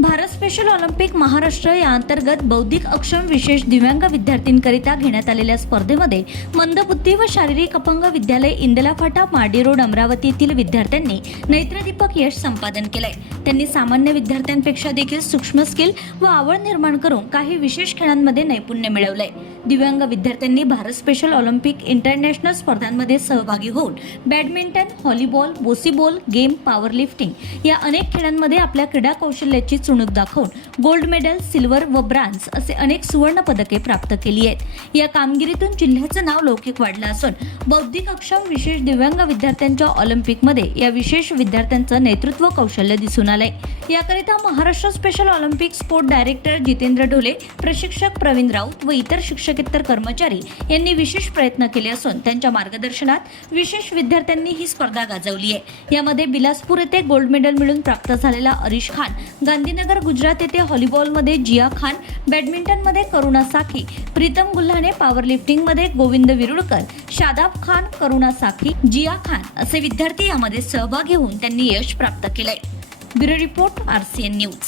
Bharat special Olympic Maharashtra या अंतर्गत बौद्धिक अक्षम विशेष दिव्यांग विद्यार्थींकरिता घेण्यात आलेल्या स्पर्धेमध्ये मंदबुद्धी व शारीरिक अपंग विद्यालय इंदला फाटा माडी रोड अमरावती येथील विद्यार्थ्यांनी नेत्रदीपक यश संपादन केलंय. त्यांनी सामान्य विद्यार्थ्यांपेक्षा देखील सूक्ष्म स्किल व आवड निर्माण करून काही विशेष खेळांमध्ये नैपुण्य मिळवलंय. दिव्यांग विद्यार्थ्यांनी भारत स्पेशल ऑलिम्पिक इंटरनॅशनल स्पर्धांमध्ये सहभागी होऊन badminton volleyball bossaball game power lifting या अनेक खेळांमध्ये आपल्या क्रीडा कौशल्याची चुणूक दाखवून गोल्ड मेडल सिल्वर व ब्रांझ असे अनेक सुवर्ण पदके प्राप्त केली आहेत. या कामगिरीतून जिल्ह्याचं नाव लौकिक वाढलं असून बौद्धिक अक्षम विशेष दिव्यांग विद्यार्थ्यांच्या ऑलिम्पिकमध्ये या विशेष विद्यार्थ्यांचं नेतृत्व कौशल्य दिसून आलंय. याकरिता Maharashtra special Olympic sport director Jitendra Dhole प्रशिक्षक प्रवीण राऊत व इतर शिक्षकेतर कर्मचारी यांनी विशेष प्रयत्न केले असून त्यांच्या मार्गदर्शनात विशेष विद्यार्थ्यांनी ही स्पर्धा गाजवली आहे. यामध्ये बिलासपूर येथे गोल्ड मेडल मिळून प्राप्त झालेला अरिश खान गांधीनगर गुजरात येथे हॉलीबॉलमध्ये जिया खान बॅडमिंटनमध्ये करुणा साखी प्रीतम गुल्हाने पॉवर लिफ्टिंगमध्ये गोविंद विरुळकर शादाब खान करुणा साखी जिया खान असे विद्यार्थी यामध्ये सहभागी होऊन त्यांनी यश प्राप्त केलंय. Bureau report RCN news.